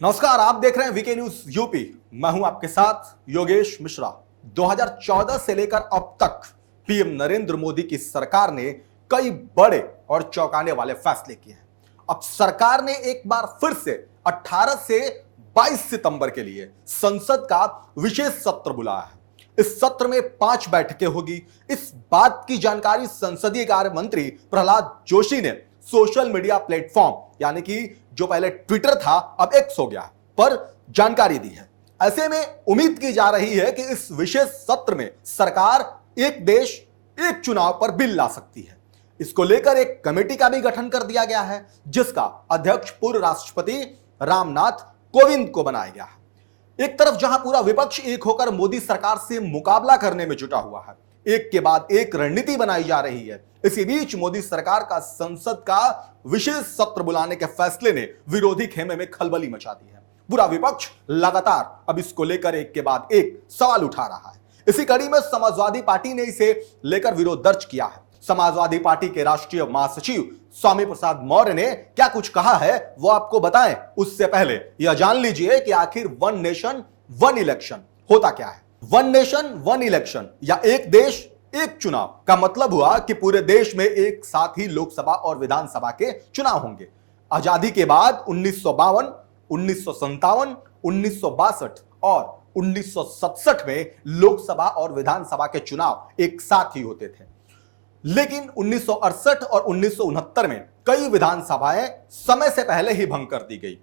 नमस्कार, आप देख रहे हैं वीके न्यूज यूपी। मैं हूं आपके साथ योगेश मिश्रा। 2014 से लेकर अब तक पीएम नरेंद्र मोदी की सरकार ने कई बड़े और चौंकाने वाले फैसले किए हैं। अब सरकार ने एक बार फिर से 18 से 22 सितंबर के लिए संसद का विशेष सत्र बुलाया है। इस सत्र में 5 बैठकें होगी। इस बात की जानकारी संसदीय कार्य मंत्री प्रहलाद जोशी ने सोशल मीडिया प्लेटफॉर्म यानी कि जो पहले ट्विटर था अब एक्स हो गया पर जानकारी दी है। ऐसे में उम्मीद की जा रही है कि इस विशेष सत्र में सरकार एक देश एक चुनाव पर बिल ला सकती है। इसको लेकर एक कमेटी का भी गठन कर दिया गया है, जिसका अध्यक्ष पूर्व राष्ट्रपति रामनाथ कोविंद को बनाया गया है। एक तरफ जहां पूरा विपक्ष एक होकर मोदी सरकार से मुकाबला करने में जुटा हुआ है, एक के बाद एक रणनीति बनाई जा रही है। इसी बीच मोदी सरकार का संसद का विशेष सत्र बुलाने के फैसले ने विरोधी खेमे में खलबली मचा दी है। पूरा विपक्ष लगातार अब इसको लेकर एक के बाद एक सवाल उठा रहा है। इसी कड़ी में समाजवादी पार्टी ने इसे लेकर विरोध दर्ज किया है। समाजवादी पार्टी के राष्ट्रीय महासचिव स्वामी प्रसाद मौर्य ने क्या कुछ कहा है वो आपको बताएं, उससे पहले यह जान लीजिए कि आखिर वन नेशन वन इलेक्शन होता क्या है। वन नेशन वन इलेक्शन या एक देश एक चुनाव का मतलब हुआ कि पूरे देश में एक साथ ही लोकसभा और विधानसभा के चुनाव होंगे। आजादी के बाद 1952, 1957, 1962 और 1967 में लोकसभा और विधानसभा के चुनाव एक साथ ही होते थे, लेकिन 1968 और 1969 में कई विधानसभाएं समय से पहले ही भंग कर दी गई।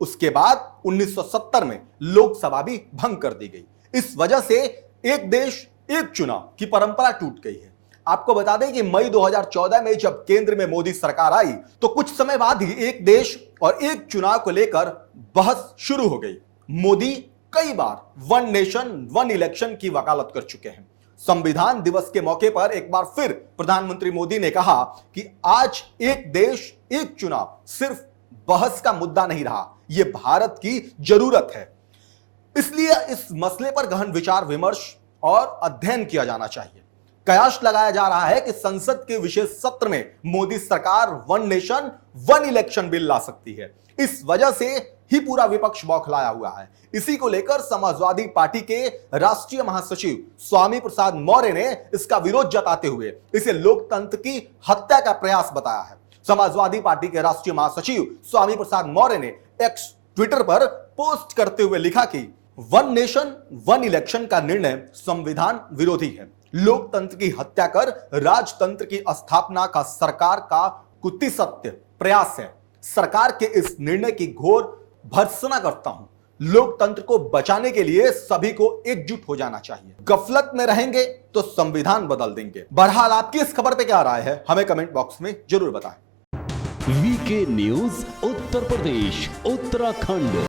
उसके बाद 1970 में लोकसभा भी भंग कर दी गई। इस वजह से एक देश एक चुनाव की परंपरा टूट गई है। आपको बता दें कि मई 2014 में जब केंद्र में मोदी सरकार आई तो कुछ समय बाद ही एक देश और एक चुनाव को लेकर बहस शुरू हो गई। मोदी कई बार वन नेशन वन इलेक्शन की वकालत कर चुके हैं। संविधान दिवस के मौके पर एक बार फिर प्रधानमंत्री मोदी ने कहा कि आज एक देश एक चुनाव सिर्फ बहस का मुद्दा नहीं रहा, यह भारत की जरूरत है। इसलिए इस मसले पर गहन विचार विमर्श और अध्ययन किया जाना चाहिए। कयास लगाया जा रहा है कि संसद के विशेष सत्र में मोदी सरकार one nation one election bill ला सकती है। इस वजह से ही पूरा विपक्ष बौखलाया हुआ है। इसी को लेकर समाजवादी पार्टी के राष्ट्रीय महासचिव स्वामी प्रसाद मौर्य ने इसका विरोध जताते हुए इसे लोकतंत्र की हत्या का प्रयास बताया है। समाजवादी पार्टी के राष्ट्रीय महासचिव स्वामी प्रसाद मौर्य ने एक्स ट्विटर पर पोस्ट करते हुए लिखा कि वन नेशन वन इलेक्शन का निर्णय संविधान विरोधी है, लोकतंत्र की हत्या कर राजतंत्र की स्थापना का सरकार का कुत्सित प्रयास है। सरकार के इस निर्णय की घोर भर्त्सना करता हूं। लोकतंत्र को बचाने के लिए सभी को एकजुट हो जाना चाहिए। गफलत में रहेंगे तो संविधान बदल देंगे। बहरहाल आपकी इस खबर पे क्या राय है हमें कमेंट बॉक्स में जरूर बताएं। VK news Uttar Pradesh Uttarakhand.